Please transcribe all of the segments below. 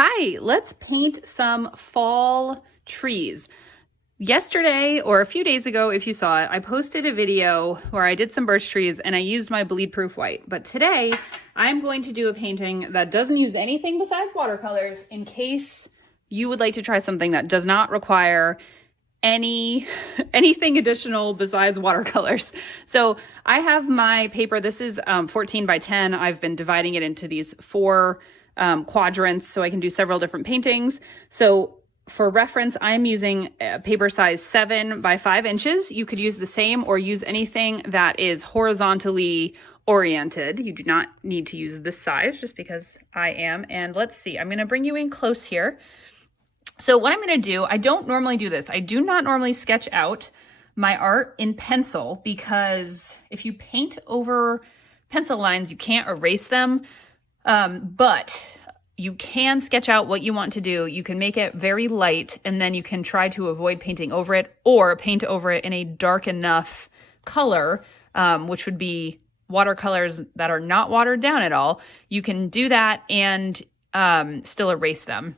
Hi, let's paint some fall trees. Yesterday, or a few days ago, if you saw it, I posted a video where I did some birch trees and I used my bleed proof white. But today, I'm going to do a painting that doesn't use anything besides watercolors in case you would like to try something that does not require anything additional besides watercolors. So I have my paper. This is 14 by 10. I've been dividing it into these four quadrants so I can do several different paintings. So for reference, I'm using paper size 7 by 5 inches. You could use the same or use anything that is horizontally oriented. You do not need to use this size just because I am. And let's see, I'm going to bring you in close here. So what I'm going to do, I don't normally do this. I do not normally sketch out my art in pencil because if you paint over pencil lines, you can't erase them. But you can sketch out what you want to do. You can make it very light and then you can try to avoid painting over it or paint over it in a dark enough color, which would be watercolors that are not watered down at all. You can do that and still erase them.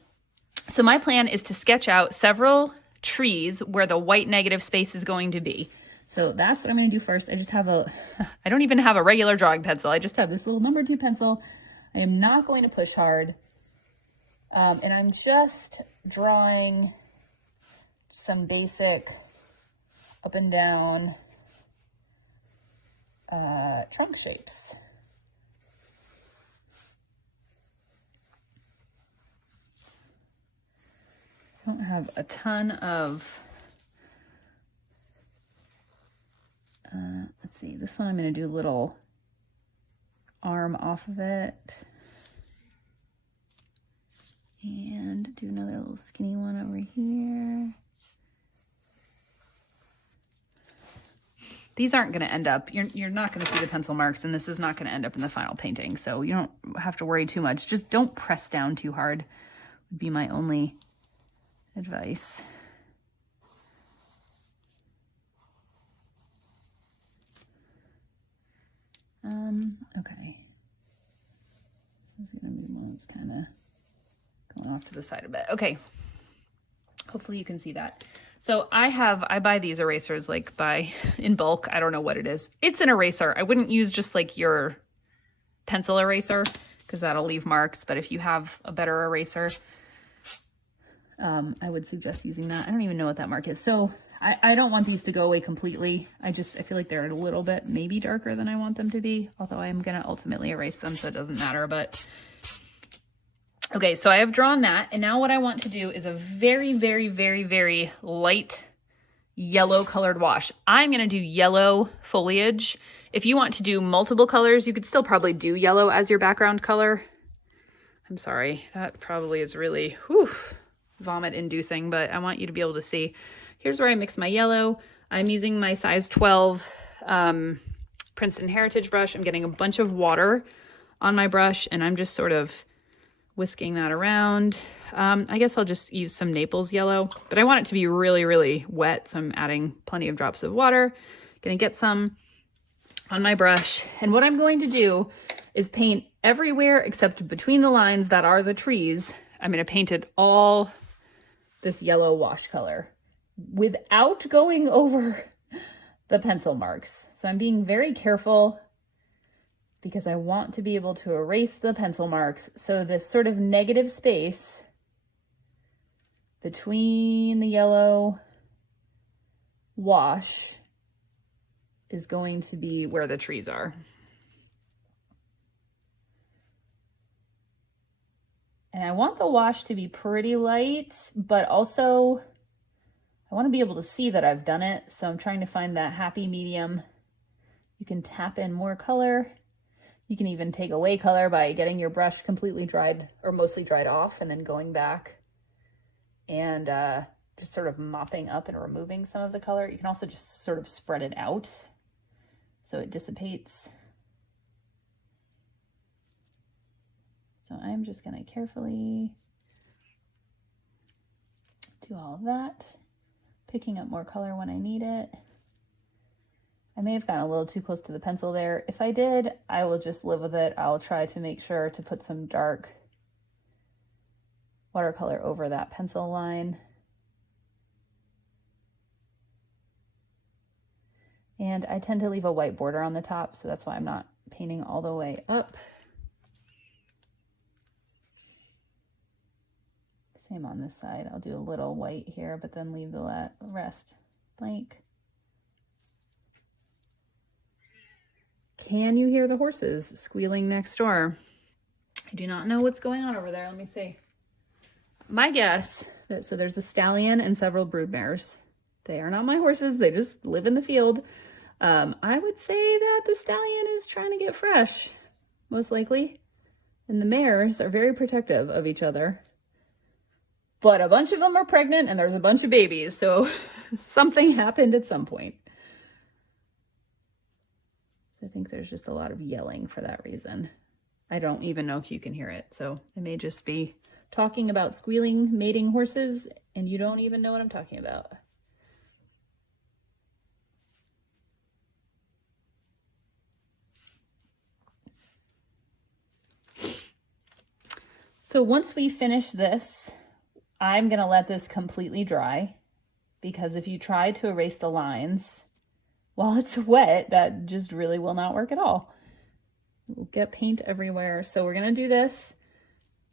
So my plan is to sketch out several trees where the white negative space is going to be. So that's what I'm going to do first. I don't even have a regular drawing pencil. I just have this little number 2 pencil. I am not going to push hard. And I'm just drawing some basic up and down trunk shapes. I don't have a ton of, let's see, this one I'm going to do a little arm off of it. And do another little skinny one over here. These aren't going to end up, you're not going to see the pencil marks, and this is not going to end up in the final painting, so you don't have to worry too much. Just don't press down too hard would be my only advice. Okay. This is going to be one that's kind of going off to the side a bit. Okay. Hopefully you can see that. So I buy these erasers like in bulk. I don't know what it is. It's an eraser. I wouldn't use just like your pencil eraser because that'll leave marks. But if you have a better eraser, I would suggest using that. I don't even know what that mark is. So I don't want these to go away completely. I feel like they're a little bit maybe darker than I want them to be, although I'm going to ultimately erase them, so it doesn't matter. But okay, so I have drawn that. And now what I want to do is a very, very, very, very light yellow colored wash. I'm going to do yellow foliage. If you want to do multiple colors, you could still probably do yellow as your background color. I'm sorry, that probably is really vomit inducing, but I want you to be able to see. Here's where I mix my yellow. I'm using my size 12 Princeton Heritage brush. I'm getting a bunch of water on my brush and I'm just sort of whisking that around. I guess I'll just use some Naples yellow, but I want it to be really, really wet. So I'm adding plenty of drops of water. Gonna get some on my brush. And what I'm going to do is paint everywhere except between the lines that are the trees. I'm gonna paint it all this yellow wash color without going over the pencil marks. So I'm being very careful because I want to be able to erase the pencil marks. So this sort of negative space between the yellow wash is going to be where the trees are. And I want the wash to be pretty light, but also I want to be able to see that I've done it. So I'm trying to find that happy medium. You can tap in more color. You can even take away color by getting your brush completely dried or mostly dried off and then going back and just sort of mopping up and removing some of the color. You can also just sort of spread it out so it dissipates. So I'm just going to carefully do all of that, picking up more color when I need it. I may have gotten a little too close to the pencil there. If I did, I will just live with it. I'll try to make sure to put some dark watercolor over that pencil line. And I tend to leave a white border on the top, so that's why I'm not painting all the way up. Same on this side. I'll do a little white here, but then leave the rest blank. Can you hear the horses squealing next door? I do not know what's going on over there. Let me see. My guess, so there's a stallion and several brood mares. They are not my horses. They just live in the field. I would say that the stallion is trying to get fresh, most likely. And the mares are very protective of each other. But a bunch of them are pregnant and there's a bunch of babies. So something happened at some point. So I think there's just a lot of yelling for that reason. I don't even know if you can hear it. So it may just be talking about squealing, mating horses, and you don't even know what I'm talking about. So once we finish this, I'm gonna let this completely dry, because if you try to erase the lines while it's wet, that just really will not work at all. We'll get paint everywhere. So we're gonna do this,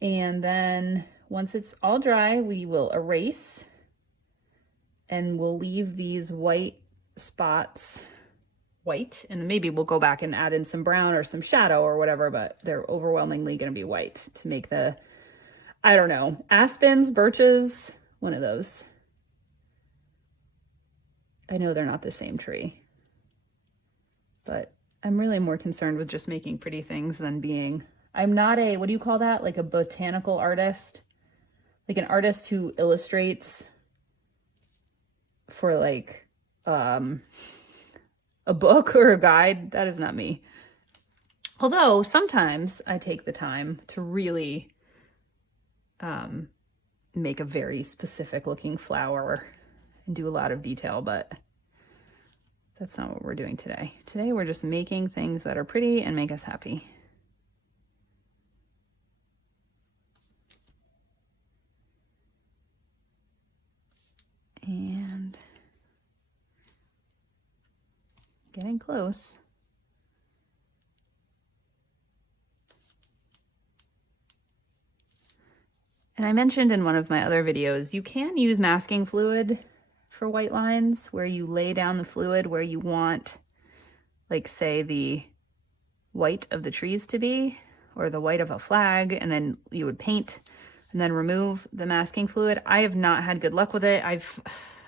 and then once it's all dry, we will erase, and we'll leave these white spots white, and maybe we'll go back and add in some brown or some shadow or whatever, but they're overwhelmingly gonna be white to make the, I don't know, aspens, birches, one of those. I know they're not the same tree, but I'm really more concerned with just making pretty things than being, I'm not a, what do you call that? Like a botanical artist, like an artist who illustrates for like a book or a guide. That is not me. Although sometimes I take the time to really make a very specific looking flower and do a lot of detail, but that's not what we're doing today. Today we're just making things that are pretty and make us happy. And getting close. And I mentioned in one of my other videos, you can use masking fluid for white lines, where you lay down the fluid where you want, like say the white of the trees to be, or the white of a flag, and then you would paint and then remove the masking fluid. I have not had good luck with it. I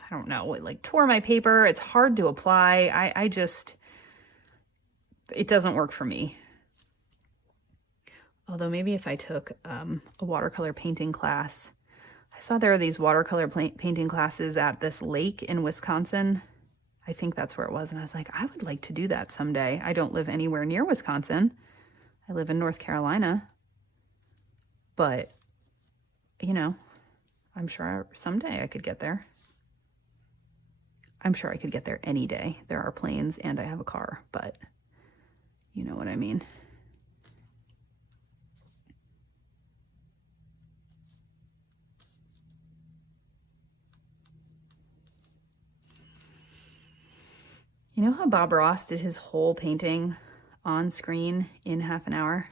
don't know, it like tore my paper. It's hard to apply. I just, it doesn't work for me. Although maybe if I took a watercolor painting class, I saw there are these watercolor painting classes at this lake in Wisconsin. I think that's where it was. And I was like, I would like to do that someday. I don't live anywhere near Wisconsin. I live in North Carolina. But, you know, I'm sure someday I could get there. I'm sure I could get there any day. There are planes and I have a car, but you know what I mean. You know how Bob Ross did his whole painting on screen in half an hour?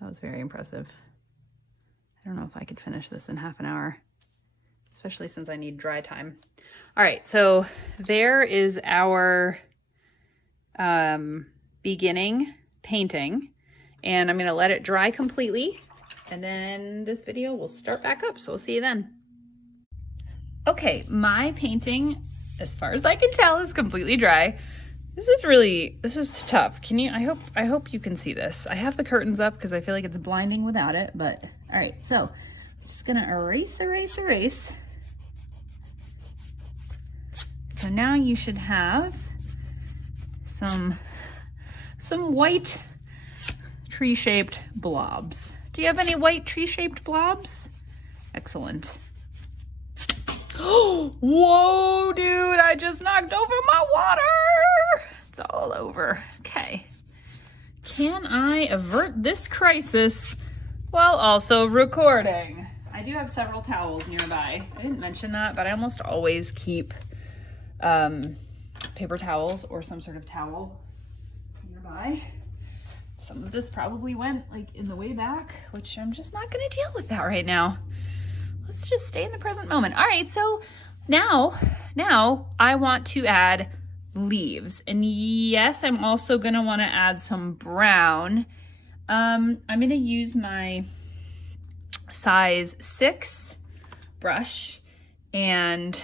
That was very impressive. I don't know if I could finish this in half an hour, especially since I need dry time. All right, so there is our beginning painting, and I'm gonna let it dry completely, and then this video will start back up, so we'll see you then. Okay, my painting, as far as I can tell, is completely dry. This is tough. Can you, I hope you can see this. I have the curtains up because I feel like it's blinding without it, but all right, so I'm just gonna erase. So now you should have some white tree-shaped blobs. Do you have any white tree-shaped blobs? Excellent. Whoa, dude, I just knocked over my water. It's all over. Okay. Can I avert this crisis while also recording. I do have several towels nearby. I didn't mention that, but I almost always keep paper towels or some sort of towel nearby. Some of this probably went like in the way back, which I'm just not going to deal with that right now. Let's just stay in the present moment. All right, so now I want to add leaves. And yes, I'm also going to want to add some brown. I'm going to use my size 6 brush and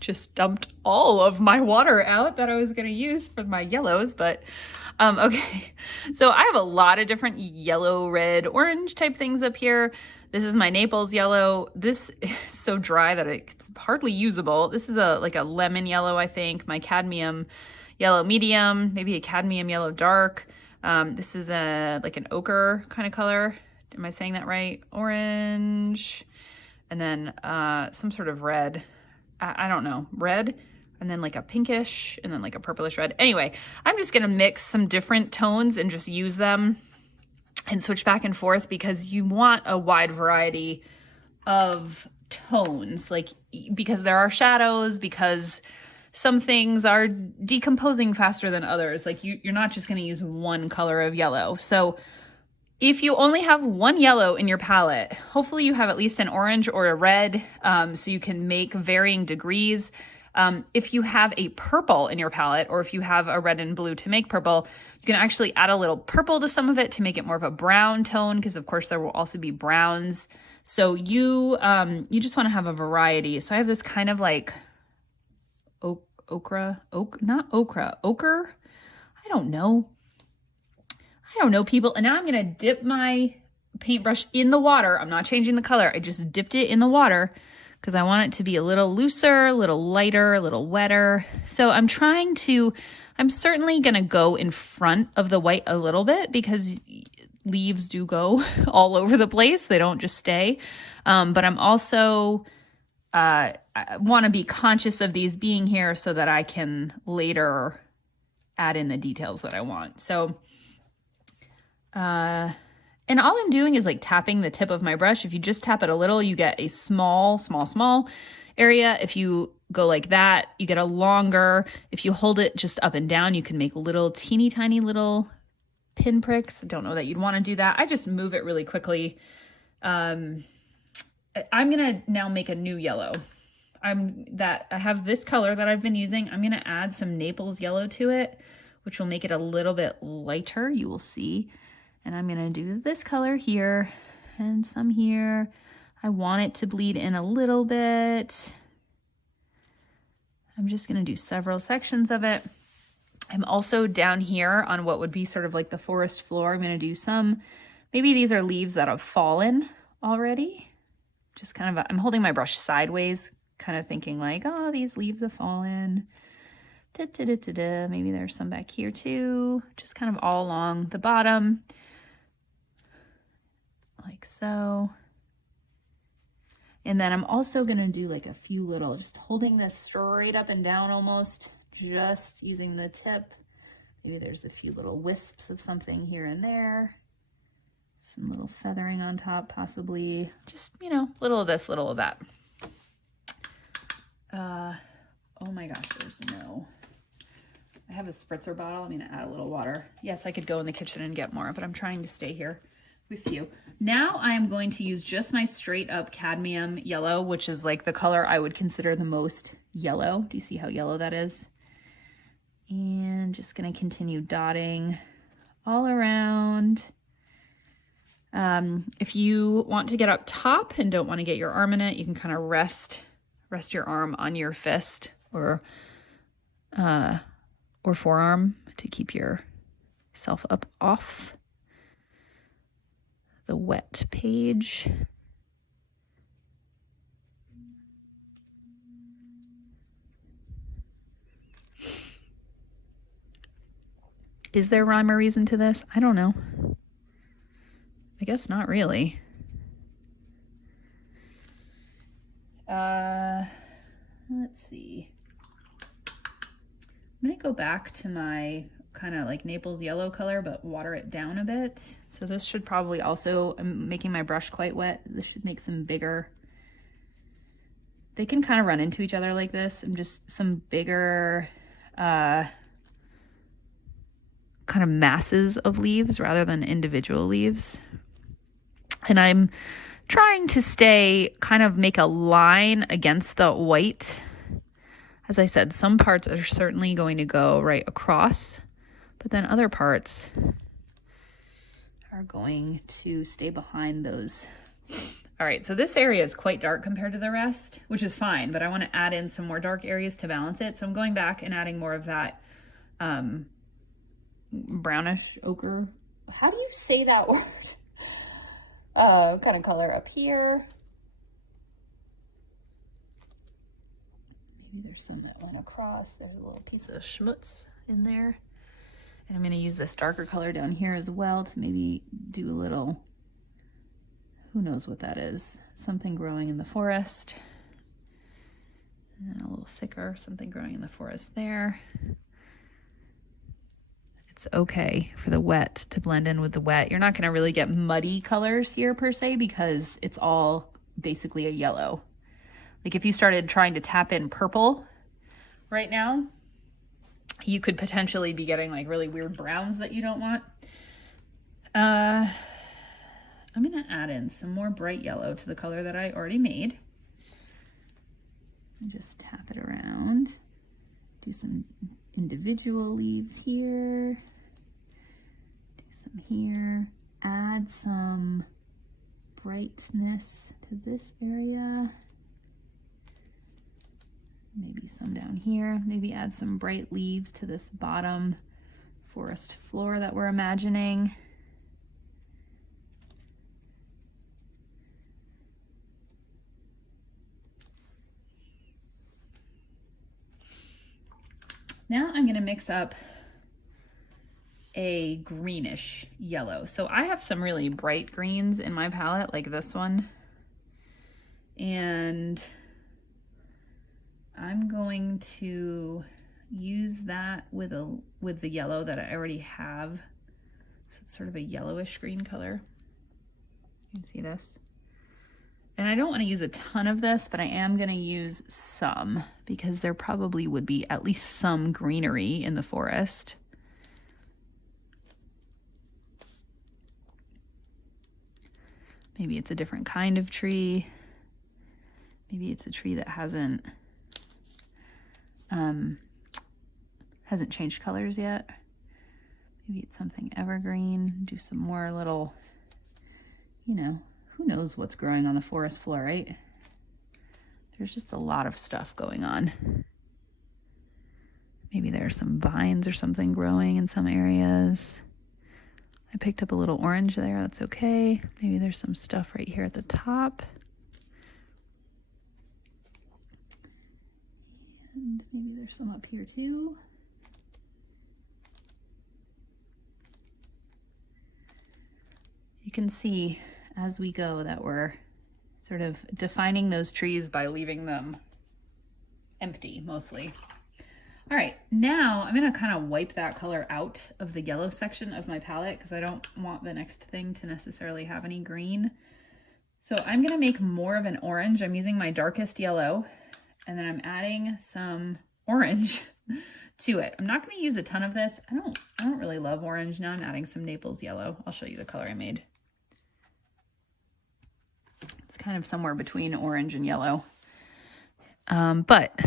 just dumped all of my water out that I was going to use for my yellows, but okay. So I have a lot of different yellow, red, orange type things up here. This is my Naples yellow. This is so dry that it's hardly usable. This is like a lemon yellow, I think. My cadmium yellow medium, maybe a cadmium yellow dark. This is like an ochre kind of color. Am I saying that right? Orange, and then some sort of red. I don't know, red, and then like a pinkish, and then like a purplish red. Anyway, I'm just gonna mix some different tones and just use them and switch back and forth because you want a wide variety of tones, like because there are shadows, because some things are decomposing faster than others. Like you're not just gonna use one color of yellow. So if you only have one yellow in your palette, hopefully you have at least an orange or a red, so you can make varying degrees. If you have a purple in your palette, or if you have a red and blue to make purple, you can actually add a little purple to some of it to make it more of a brown tone, because of course there will also be browns. So you just want to have a variety. So I have this kind of like ochre. I don't know, people. And now I'm gonna dip my paintbrush in the water. I'm not changing the color. I just dipped it in the water because I want it to be a little looser, a little lighter, a little wetter. So I'm certainly gonna go in front of the white a little bit because leaves do go all over the place. They don't just stay. But I'm also, I want to be conscious of these being here so that I can later add in the details that I want. So, and all I'm doing is like tapping the tip of my brush. If you just tap it a little, you get a small area. If you go like that, you get a longer. If you hold it just up and down, you can make little teeny tiny little pinpricks. I don't know that you'd want to do that. I just move it really quickly. I'm gonna now make a new yellow. I have this color that I've been using. I'm gonna add some Naples yellow to it, which will make it a little bit lighter, you will see. And I'm gonna do this color here and some here. I want it to bleed in a little bit. I'm just gonna do several sections of it. I'm also down here on what would be sort of like the forest floor. I'm gonna do some, maybe these are leaves that have fallen already. Just kind of, I'm holding my brush sideways, kind of thinking like, oh, these leaves have fallen. Maybe there's some back here too, just kind of all along the bottom. Like so. And then I'm also gonna do like a few little, just holding this straight up and down almost, just using the tip. Maybe there's a few little wisps of something here and there. Some little feathering on top possibly. Just, you know, little of this, little of that. Oh my gosh, I have a spritzer bottle. I'm gonna add a little water. Yes, I could go in the kitchen and get more, but I'm trying to stay here with you. Now I'm going to use just my straight up cadmium yellow, which is like the color I would consider the most yellow. Do you see how yellow that is? And just gonna continue dotting all around. If you want to get up top and don't want to get your arm in it, you can kind of rest your arm on your fist or forearm to keep yourself up off the wet page. Is there rhyme or reason to this? I don't know. I guess not really. Let's see. I'm gonna go back to my kind of like Naples yellow color, but water it down a bit. So this should probably also, I'm making my brush quite wet. This should make some bigger, they can kind of run into each other like this. And just some bigger kind of masses of leaves rather than individual leaves. And I'm trying to kind of make a line against the white. As I said, some parts are certainly going to go right across, but then other parts are going to stay behind those. All right, so this area is quite dark compared to the rest, which is fine, but I want to add in some more dark areas to balance it. So I'm going back and adding more of that brownish ochre. How do you say that word? Kind of color up here. Maybe there's some that went across. There's a little piece of schmutz in there. And I'm going to use this darker color down here as well to maybe do a little, who knows what that is, something growing in the forest. And then a little thicker, something growing in the forest there. It's okay for the wet to blend in with the wet. You're not going to really get muddy colors here per se because it's all basically a yellow. Like if you started trying to tap in purple right now, you could potentially be getting like really weird browns that you don't want. I'm going to add in some more bright yellow to the color that I already made. And just tap it around. Do some individual leaves here. Do some here. Add some brightness to this area. Maybe some down here. Maybe add some bright leaves to this bottom forest floor that we're imagining. Now I'm going to mix up a greenish yellow. So I have some really bright greens in my palette, like this one. And I'm going to use that with the yellow that I already have. So it's sort of a yellowish green color. You can see this. And I don't want to use a ton of this, but I am going to use some because there probably would be at least some greenery in the forest. Maybe it's a different kind of tree. Maybe it's a tree that hasn't changed colors yet. Maybe it's something evergreen. Do some more little, you know, who knows what's growing on the forest floor, right? There's just a lot of stuff going on. Maybe there are some vines or something growing in some areas. I picked up a little orange there, that's okay. Maybe there's some stuff right here at the top. And maybe there's some up here too. You can see as we go that we're sort of defining those trees by leaving them empty mostly. All right, now I'm gonna kind of wipe that color out of the yellow section of my palette because I don't want the next thing to necessarily have any green. So I'm gonna make more of an orange. I'm using my darkest yellow and then I'm adding some orange to it. I'm not gonna use a ton of this. I don't really love orange. Now I'm adding some Naples yellow. I'll show you the color I made. It's kind of somewhere between orange and yellow. But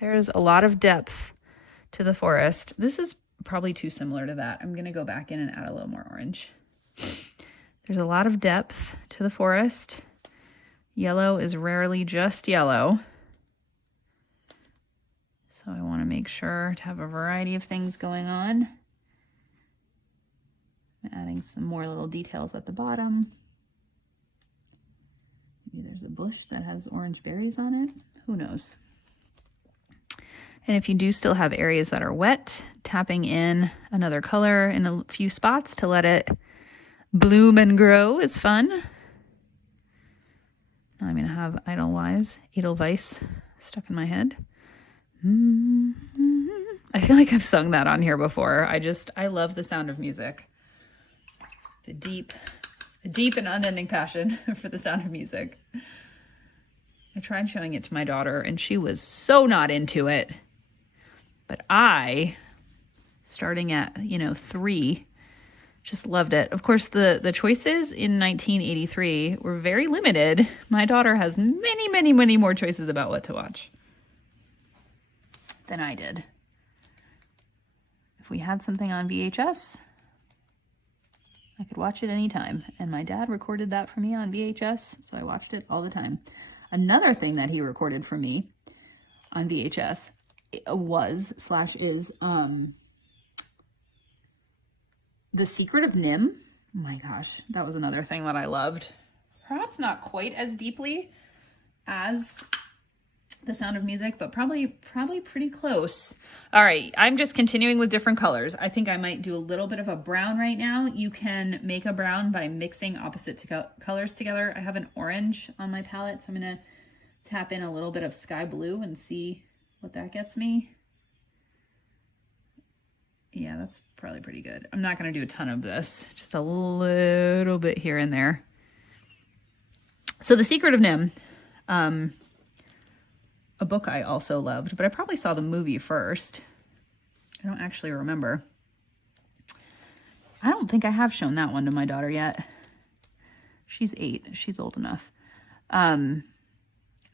there's a lot of depth to the forest. This is probably too similar to that. I'm going to go back in and add a little more orange. There's a lot of depth to the forest. Yellow is rarely just yellow. So I want to make sure to have a variety of things going on. I'm adding some more little details at the bottom. Maybe there's a bush that has orange berries on it. Who knows? And if you do still have areas that are wet, tapping in another color in a few spots to let it bloom and grow is fun. Now I'm going to have Edelweiss stuck in my head. I feel like I've sung that on here before. I love the sound of music. The deep and unending passion for the sound of music. I tried showing it to my daughter and she was so not into it. But I, starting at, 3, just loved it. Of course, the choices in 1983 were very limited. My daughter has many, many, many more choices about what to watch than I did. If we had something on VHS, I could watch it anytime. And my dad recorded that for me on VHS, so I watched it all the time. Another thing that he recorded for me on VHS is The Secret of Nim. Oh my gosh, that was another thing that I loved. Perhaps not quite as deeply as The Sound of Music, but probably pretty close. All right, I'm just continuing with different colors. I think I might do a little bit of a brown right now. You can make a brown by mixing opposite colors together. I have an orange on my palette, so I'm gonna tap in a little bit of sky blue and see what that gets me. Yeah, that's probably pretty good. I'm not gonna do a ton of this, just a little bit here and there. So The Secret of Nim, a book I also loved, but I probably saw the movie first. I don't actually remember. I don't think I have shown that one to my daughter yet. She's 8. She's old enough.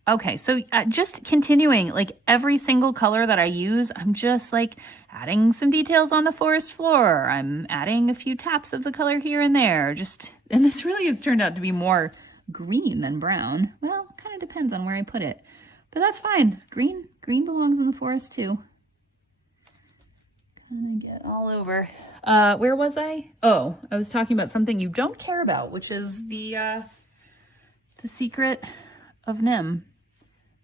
Okay, so just continuing, like every single color that I use, I'm just like adding some details on the forest floor. I'm adding a few taps of the color here and there. And this really has turned out to be more green than brown. Well, kind of depends on where I put it. But that's fine. Green belongs in the forest too. Gonna get all over. Where was I? Oh, I was talking about something you don't care about, which is the Secret of Nim.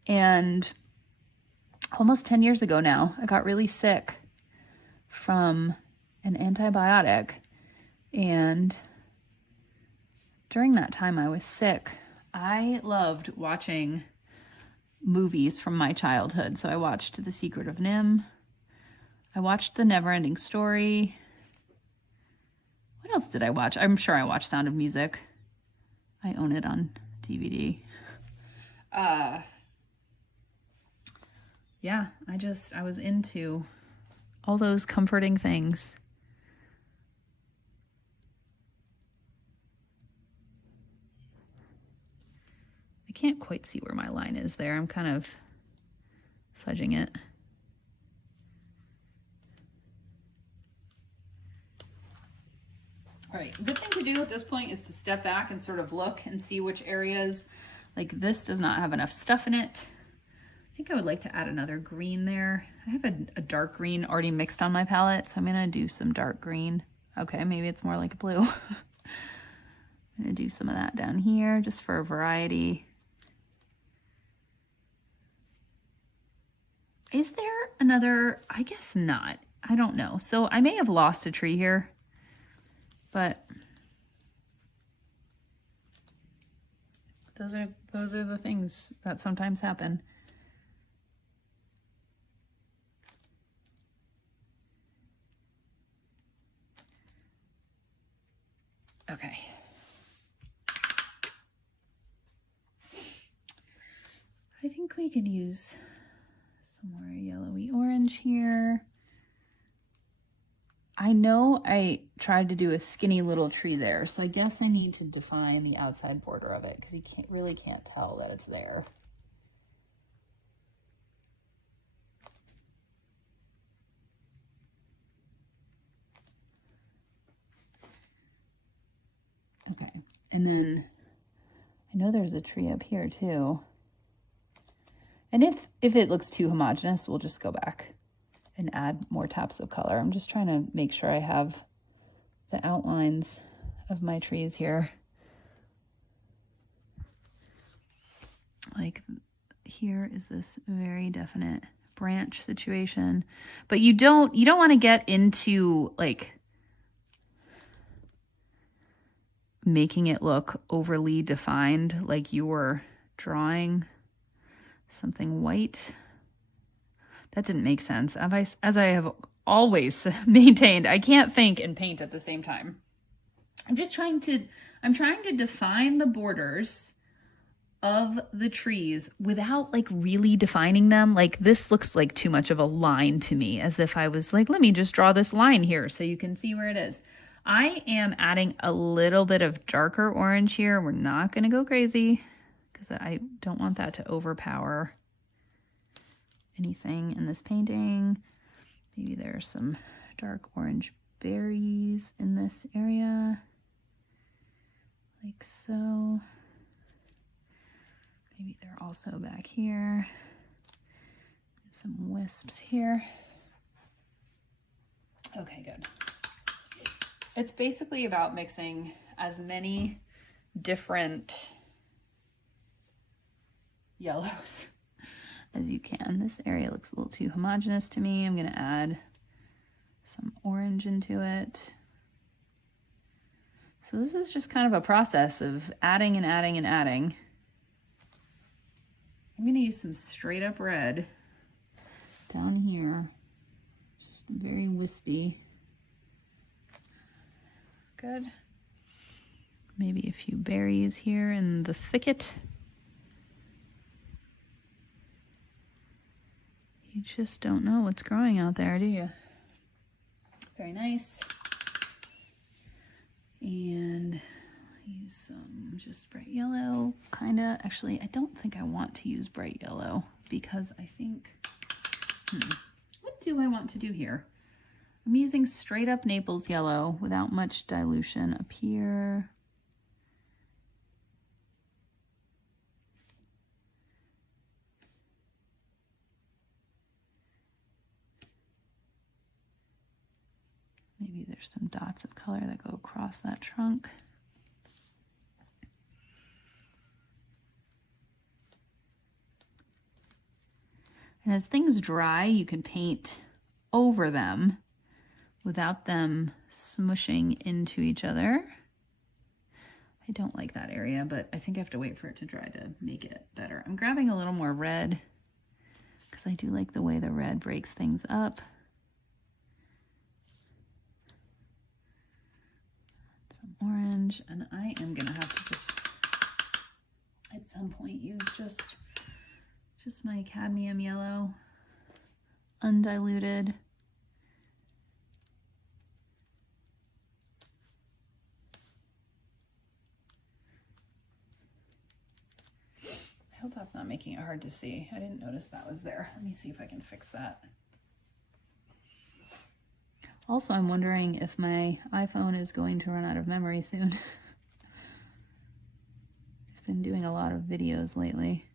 And almost 10 years ago now, I got really sick from an antibiotic. And during that time I was sick, I loved watching movies from my childhood. So I watched The Secret of Nim. I watched The Neverending Story. What else did I watch? I'm sure I watched Sound of Music. I own it on DVD. Yeah, I was into all those comforting things. I can't quite see where my line is there. I'm kind of fudging it. All right, good thing to do at this point is to step back and sort of look and see which areas, like this does not have enough stuff in it. I think I would like to add another green there. I have a dark green already mixed on my palette, so I'm gonna do some dark green. Okay, maybe it's more like a blue. I'm gonna do some of that down here just for a variety. Is there another? I guess not. I don't know. So I may have lost a tree here, but those are the things that sometimes happen. Okay. I think we could use some more yellowy orange here. I know I tried to do a skinny little tree there, so I guess I need to define the outside border of it because you really can't tell that it's there. Okay, and then I know there's a tree up here too. And if it looks too homogeneous, we'll just go back and add more taps of color. I'm just trying to make sure I have the outlines of my trees here. Like here is this very definite branch situation, but you don't want to get into like making it look overly defined, like you were drawing something white. That didn't make sense. As I have always maintained, I can't think and paint at the same time. I'm trying to define the borders of the trees without like really defining them. Like this looks like too much of a line to me, as if I was like, let me just draw this line here so you can see where it is. I am adding a little bit of darker orange here. We're not going to go crazy because I don't want that to overpower anything in this painting. Maybe there's some dark orange berries in this area, like so. Maybe they're also back here. Some wisps here. Okay, good. It's basically about mixing as many different yellows as you can. This area looks a little too homogeneous to me. I'm going to add some orange into it. So this is just kind of a process of adding and adding and adding. I'm going to use some straight up red down here, just very wispy. Good. Maybe a few berries here in the thicket. You just don't know what's growing out there, do you? Very nice. And use some just bright yellow, kind of. Actually, I don't think I want to use bright yellow because I think, what do I want to do here? I'm using straight up Naples yellow without much dilution up here. Maybe there's some dots of color that go across that trunk. And as things dry, you can paint over them without them smushing into each other. I don't like that area, but I think I have to wait for it to dry to make it better. I'm grabbing a little more red because I do like the way the red breaks things up. Some orange, and I am gonna have to just, at some point, use just my cadmium yellow, undiluted. I hope that's not making it hard to see. I didn't notice that was there. Let me see if I can fix that. Also, I'm wondering if my iPhone is going to run out of memory soon. I've been doing a lot of videos lately.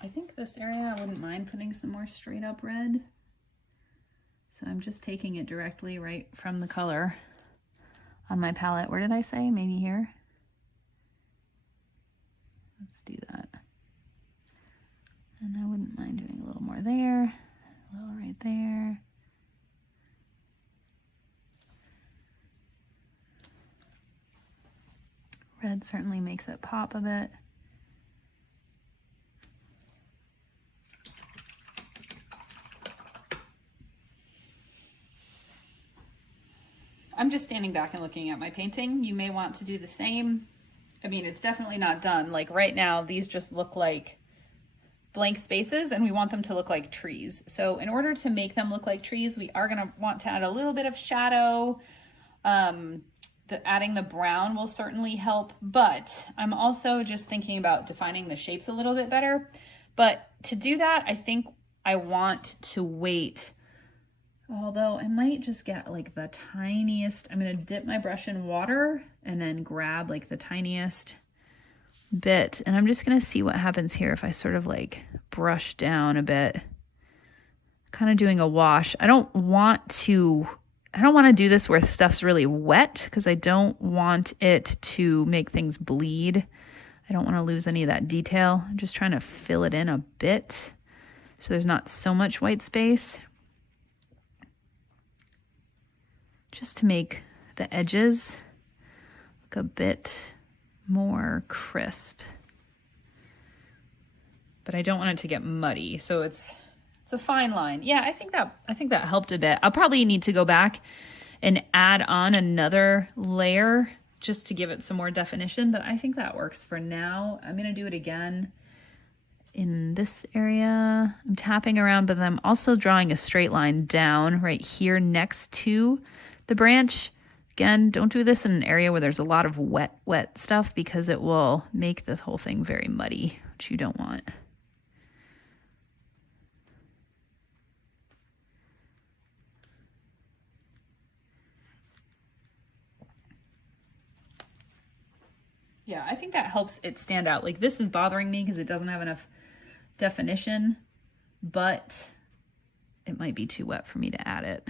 I think this area I wouldn't mind putting some more straight up red. So I'm just taking it directly right from the color on my palette. Where did I say? Maybe here? Let's do that. And I wouldn't mind doing a little more there, a little right there. Red certainly makes it pop a bit. I'm just standing back and looking at my painting. You may want to do the same. I mean, it's definitely not done. Like right now, these just look like blank spaces and we want them to look like trees. So in order to make them look like trees, we are gonna want to add a little bit of shadow. Adding the brown will certainly help, but I'm also just thinking about defining the shapes a little bit better. But to do that, I think I want to wait. Although I might just get like the tiniest, I'm gonna dip my brush in water and then grab like the tiniest bit. And I'm just gonna see what happens here if I sort of like brush down a bit, kind of doing a wash. I don't want to do this where stuff's really wet because I don't want it to make things bleed. I don't want to lose any of that detail. I'm just trying to fill it in a bit. so there's not so much white space, just to make the edges look a bit more crisp. But I don't want it to get muddy, so it's a fine line. Yeah, I think that helped a bit. I'll probably need to go back and add on another layer just to give it some more definition, but I think that works for now. I'm gonna do it again in this area. I'm tapping around, but then I'm also drawing a straight line down right here next to the branch. Again, don't do this in an area where there's a lot of wet stuff, because it will make the whole thing very muddy, which you don't want. Yeah, I think that helps it stand out. Like, this is bothering me because it doesn't have enough definition, but it might be too wet for me to add it.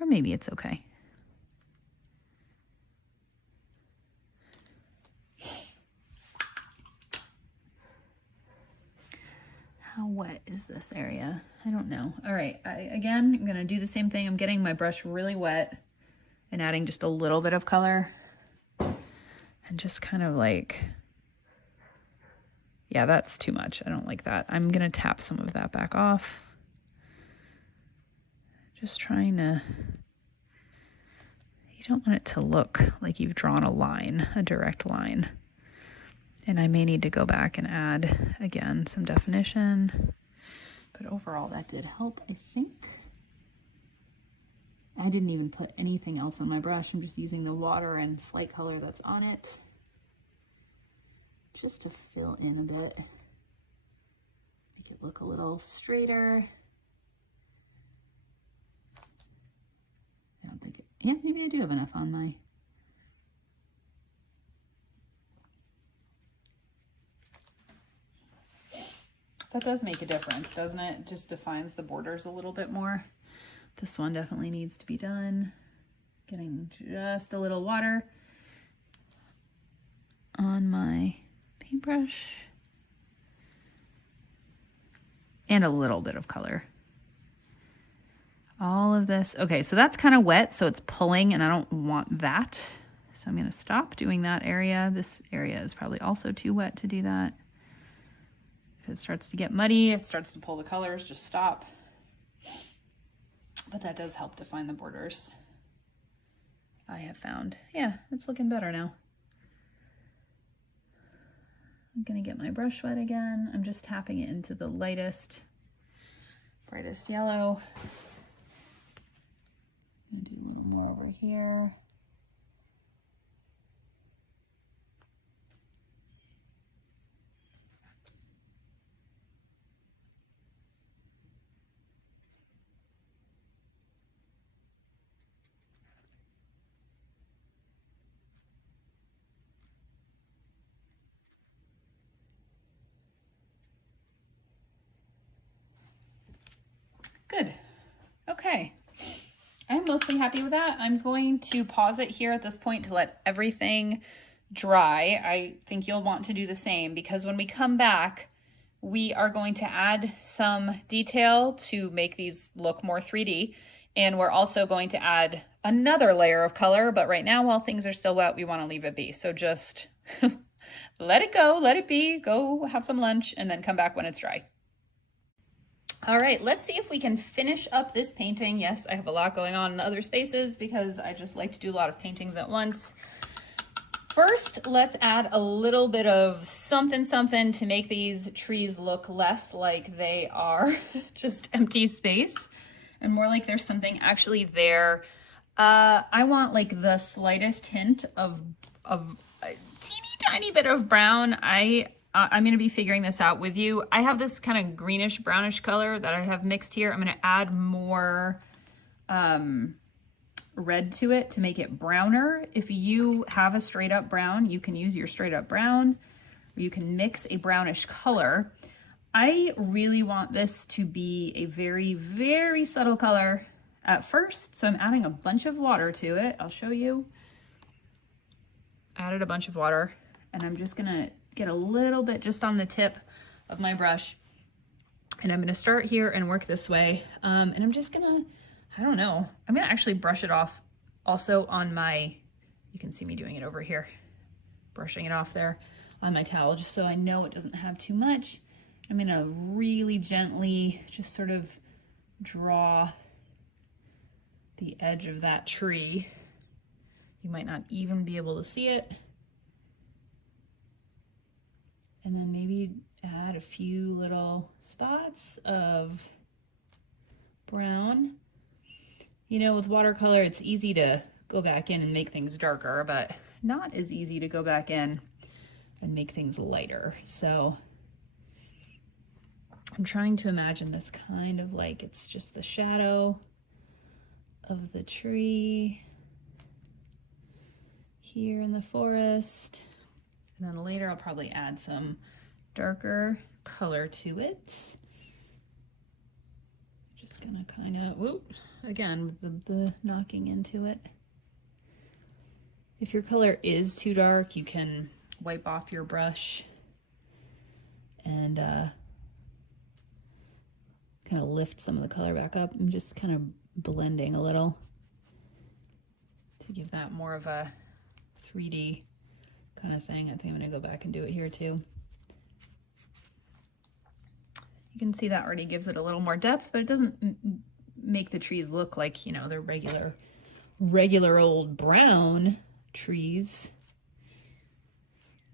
Or maybe it's okay. How wet is this area? I don't know. All right, again, I'm gonna do the same thing. I'm getting my brush really wet and adding just a little bit of color. And just kind of like, yeah, that's too much. I don't like that. I'm gonna tap some of that back off. Just trying to, you don't want it to look like you've drawn a line, a direct line. And I may need to go back and add, again, some definition. But overall, that did help, I think. I didn't even put anything else on my brush. I'm just using the water and slight color that's on it, just to fill in a bit, make it look a little straighter. I don't think it, yeah, maybe I do have enough on my, that does make a difference, doesn't it? It just defines the borders a little bit more. This one definitely needs to be done. Getting just a little water on my paintbrush. And a little bit of color. All of this. Okay, so that's kind of wet, so it's pulling, and I don't want that. So I'm gonna stop doing that area. This area is probably also too wet to do that. If it starts to get muddy, if it starts to pull the colors, just stop. But that does help define the borders, I have found. Yeah, it's looking better now. I'm gonna get my brush wet again. I'm just tapping it into the lightest, brightest yellow. I'm gonna do a little more over here. Good. Okay. I'm mostly happy with that. I'm going to pause it here at this point to let everything dry. I think you'll want to do the same, because when we come back, we are going to add some detail to make these look more 3D. And we're also going to add another layer of color. But right now, while things are still wet, we want to leave it be. So just let it go, let it be, go have some lunch, and then come back when it's dry. All right, let's see if we can finish up this painting. Yes, I have a lot going on in other spaces because I just like to do a lot of paintings at once. First, let's add a little bit of something to make these trees look less like they are just empty space and more like there's something actually there. I want like the slightest hint of a teeny tiny bit of brown. I'm going to be figuring this out with you. I have this kind of greenish brownish color that I have mixed here. I'm going to add more red to it to make it browner. If you have a straight up brown, you can use your straight up brown, or you can mix a brownish color. I really want this to be a very, very subtle color at first. So I'm adding a bunch of water to it. I'll show you. Added a bunch of water, and I'm just going to get a little bit just on the tip of my brush And I'm gonna start here and work this way. And I'm just gonna, I don't know, I'm gonna actually brush it off also on my, you can see me doing it over here, brushing it off there on my towel, just so I know it doesn't have too much. I'm gonna really gently just sort of draw the edge of that tree. You might not even be able to see it. And then maybe add a few little spots of brown. You know, with watercolor, it's easy to go back in and make things darker, but not as easy to go back in and make things lighter. So I'm trying to imagine this kind of like it's just the shadow of the tree here in the forest. And then later I'll probably add some darker color to it. Just gonna kind of, whoop, again, with the knocking into it. If your color is too dark, you can wipe off your brush and kind of lift some of the color back up. I'm just kind of blending a little to give that more of a 3D kind of thing. I think I'm gonna go back and do it here too. You can see that already gives it a little more depth, but it doesn't make the trees look like, you know, they're regular old brown trees.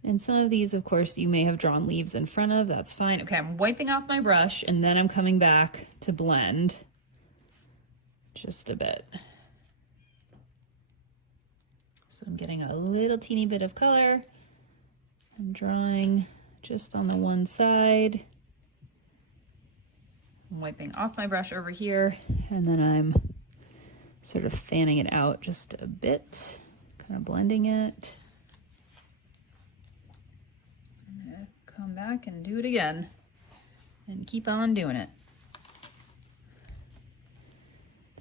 And some of these, of course, you may have drawn leaves in front of, that's fine. Okay, I'm wiping off my brush and then I'm coming back to blend just a bit. So I'm getting a little teeny bit of color. I'm drawing just on the one side. I'm wiping off my brush over here, and then I'm sort of fanning it out just a bit, kind of blending it. I'm gonna come back and do it again and keep on doing it.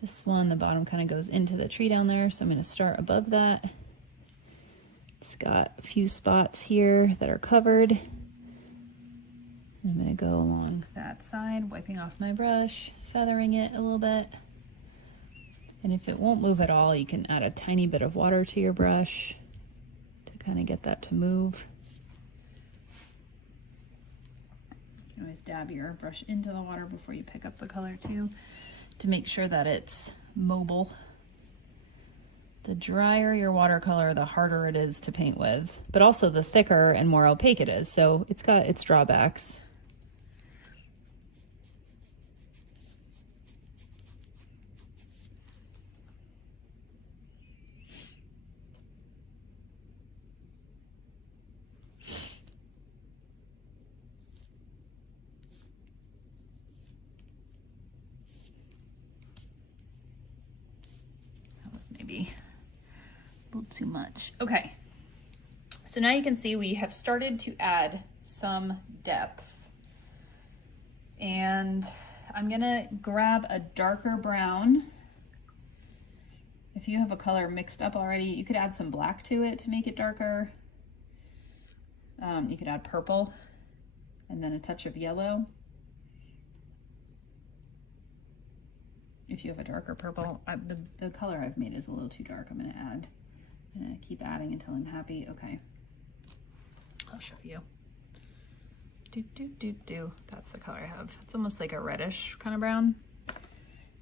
This one, the bottom kind of goes into the tree down there, so I'm gonna start above that. It's got a few spots here that are covered. I'm gonna go along that side, wiping off my brush, feathering it a little bit. And if it won't move at all, you can add a tiny bit of water to your brush to kind of get that to move. You can always dab your brush into the water before you pick up the color too, to make sure that it's mobile. The drier your watercolor, the harder it is to paint with, but also the thicker and more opaque it is. So it's got its drawbacks. That was maybe a little too much. Okay, so now you can see we have started to add some depth. And I'm gonna grab a darker brown. If you have a color mixed up already, you could add some black to it to make it darker. You could add purple and then a touch of yellow. If you have a darker purple, the color I've made is a little too dark. I'm gonna keep adding until I'm happy. Okay, I'll show you. That's the color I have. It's almost like a reddish kind of brown.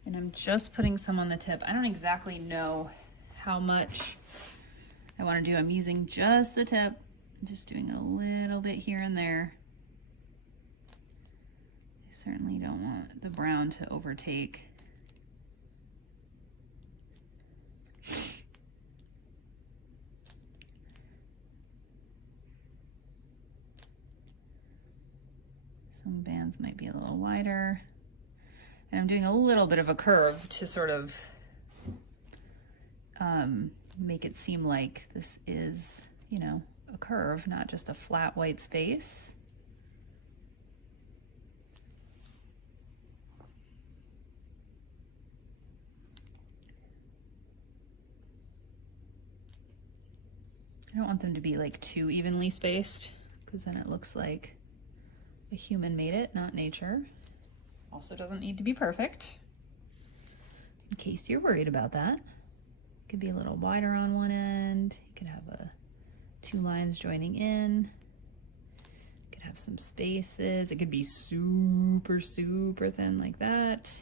And I'm just putting some on the tip. I don't exactly know how much I want to do. I'm using just the tip, just doing a little bit here and there. I certainly don't want the brown to overtake. Some bands might be a little wider. And I'm doing a little bit of a curve to sort of make it seem like this is, you know, a curve, not just a flat white space. I don't want them to be like too evenly spaced, because then it looks like a human made it, not nature. Also doesn't need to be perfect, in case you're worried about that. Could be a little wider on one end. You could have two lines joining in. You could have some spaces. It could be super, super thin like that.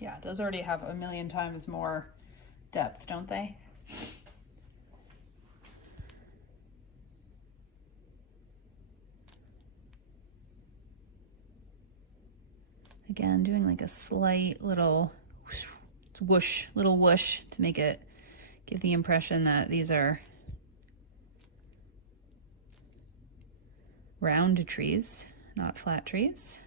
Yeah, those already have a million times more depth, don't they? Again, doing like a slight little whoosh, little whoosh to make it give the impression that these are round trees, not flat trees.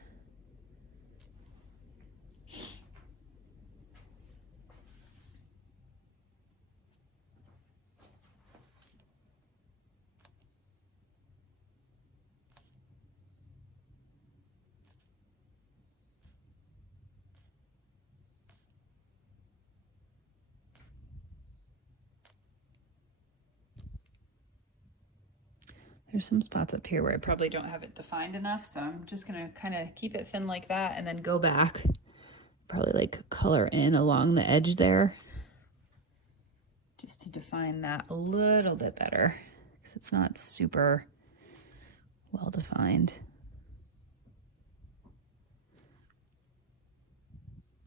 There's some spots up here where I probably don't have it defined enough, so I'm just gonna kind of keep it thin like that and then go back. Probably like color in along the edge there, just to define that a little bit better, because it's not super well defined.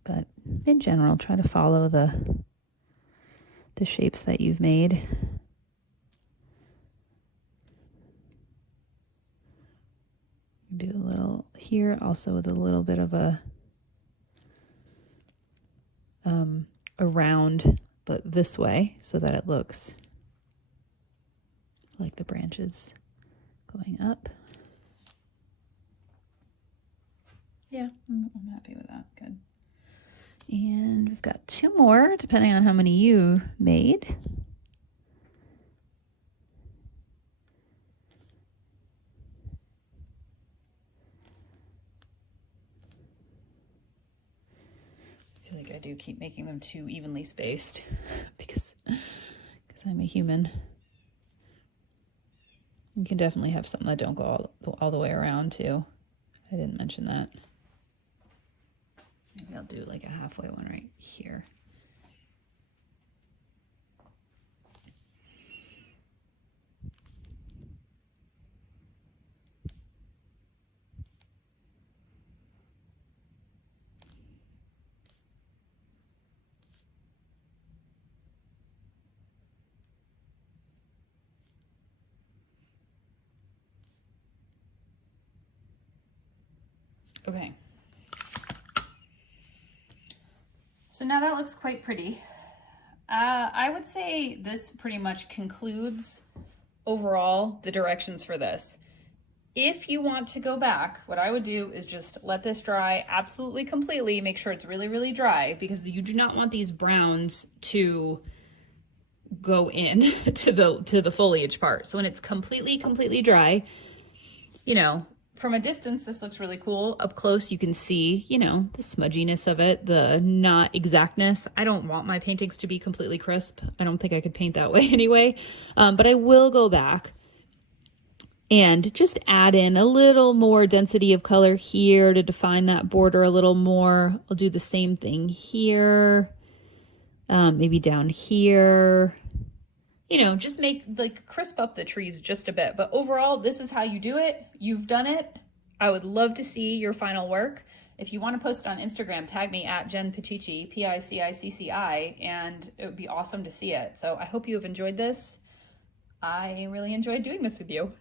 But in general, try to follow the shapes that you've made. Do a little here also with a little bit of a round, but this way, so that it looks like the branches going up. Yeah, I'm happy with that. Good. And we've got two more, depending on how many you made. I feel like I do keep making them too evenly spaced because I'm a human. You can definitely have some that don't go all the way around too. I didn't mention that. Maybe I'll do like a halfway one right here. Okay. So now that looks quite pretty. I would say this pretty much concludes overall the directions for this. If you want to go back, what I would do is just let this dry absolutely completely. Make sure it's really, really dry, because you do not want these browns to go in to the foliage part. So when it's completely dry, you know, from a distance, this looks really cool. Up close, you can see, you know, the smudginess of it, the not exactness. I don't want my paintings to be completely crisp. I don't think I could paint that way anyway. But I will go back and just add in a little more density of color here to define that border a little more. I'll do the same thing here, maybe down here. You know, just make, like, crisp up the trees just a bit. But overall, this is how you do it. You've done it. I would love to see your final work. If you want to post it on Instagram, tag me at Jen Picicci, P-I-C-I-C-C-I, and it would be awesome to see it. So I hope you have enjoyed this. I really enjoyed doing this with you.